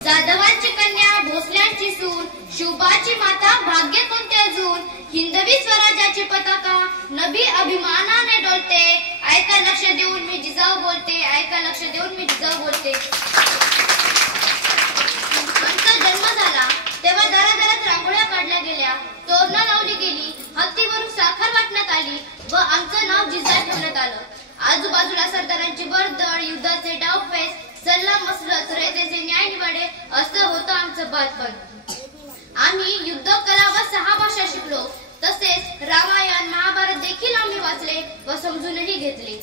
जाधवांची कन्या भोसल्यांची सून, शिवबाची माता भाग्य कोणते अजून, हिंदवी स्वराज्याची पताका नभी अभिमानाने डोलते, ऐका लक्ष देऊन मी जिजाऊ बोलते, ऐका लक्ष देऊन मी जिजाऊ बोलते। आमचा जन्म झाला तेव्हा दारादारात रांगोळ्या काढल्या गेल्या, तोरणं लावली गेली, हत्तीवरून साखर वाटण्यात आली व आमचं नाव जिजा ठेवण्यात आलं। आजूबाजूला सरदारांची वर्दळ, युद्धाचे डावपेच, सल्ला मसलत, रयतेचे न्याय निवाडे असं होतं आमचं बालपण। आम्ही युद्ध कला व 6 भाषा शिकलो, तसेच रामायण महाभारत देखील आम्ही वाचले व समजूनही घेतले।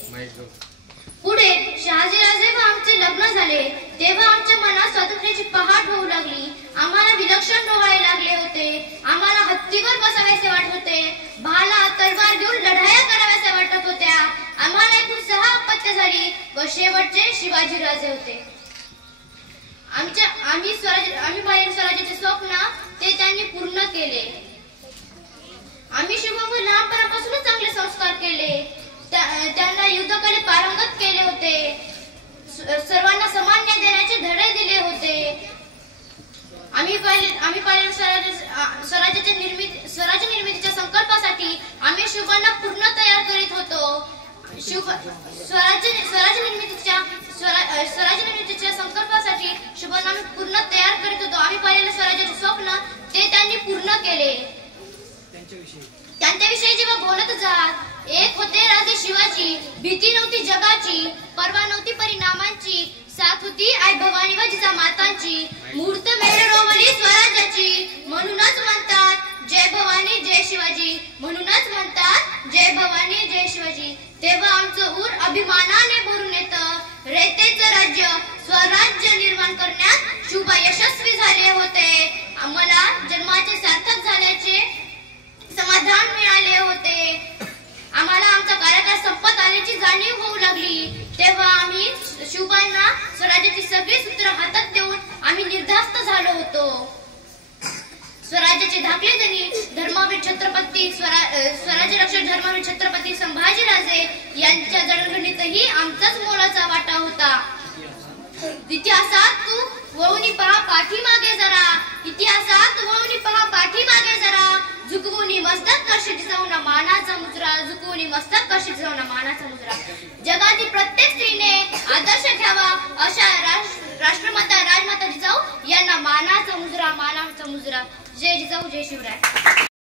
पुढे शहाजीराजे व आमचे लग्न झाले तेव्हा आमच्या मनात स्वातंत्र्याची पहाट होऊ लागली। आम्हाला विलक्षण डोहाळे लागले होते, आम्हाला हत्तीवर बसावेसे वाटत होते, भाला तलवार घेऊन लढाया कराव्यासे वाटत होत्या। आम्हाला एकूण 6 अपत्य झाली व शेवटचे शिवाजीराजे होते। आम्ही पाहिलेले स्वराज्याचे स्वप्न ते त्यांनी पूर्ण केले। आम्ही शुभमवर लहानपणापासूनच चांगले संस्कार केले, त्यांना युद्धकलेत पारंगत केले होते, सर्वांना समान न्याय देण्याचे धडे दिले होते। आम्ही पाहिलेले स्वराज्य निर्मितीच्या संकल्पासाठी आम्ही शुभांना पूर्ण तयार करीत होतो। स्वराज्य निर्मितीच्या संकल्पासाठी शुभांना आम्ही पूर्ण तयार करीत होतो। आम्ही पाहिलेले स्वराज्याचे स्वप्न ते त्यांनी पूर्ण केले। त्यांच्याविषयी जेव्हा बोलत जात, एक होते राजे शिवाजी, भीती नव्हती जगाची, परवा नव्हती परिणामांची, साथ होती आई भवानी व जिजा मातांची, मूर्त मेढ रोवली स्वराज्याची, म्हणूनच म्हणतात जय भवानी जय शिवाजी, म्हणूनच म्हणतात जय भवानी जय शिवाजी। तेव्हा आमचं ऊर अभिमानाने भरून येतं, रयतेचं राज्य स्वराज्य निर्माण करण्यात शुभ यशस्वी झाले होते। आम्हाला जन्माचे सार्थक झाल्याचे समाधान मिळाले होते। आम्हाला आमचा कार्यकाळ संपत आल्याची जाणीव होऊ लागली तेव्हा आम्ही शुभांना स्वराज्याची सगळी सूत्र हातात देऊन आम्ही निर्धास्त झालो होतो। स्वराज्याचे धाकले जणी धर्मवीर छत्रपती स्वराज्य रक्षक धर्मवीर छत्रपती संभाजीराजे यांच्या जडणघडणीतही आमचाच मोलाचा वाटा होता। इतिहासात तू वळून पहा पाठीमागे जरा, इतिहासात वळून पहा पाठीमागे जरा, झुकवून मस्तक करशील जिजाऊंना मानाचा मुजरा, झुकवून मस्तक करशील जिजाऊंना मानाचा मुजरा। जगातील प्रत्येक स्त्रीने आदर्श घ्यावा अशा राष्ट्रमाता राजमाता जिजाऊ यांना मानाचा मुजरा, मानाचा मुजरा। जय जिजाऊ जय शिवराय।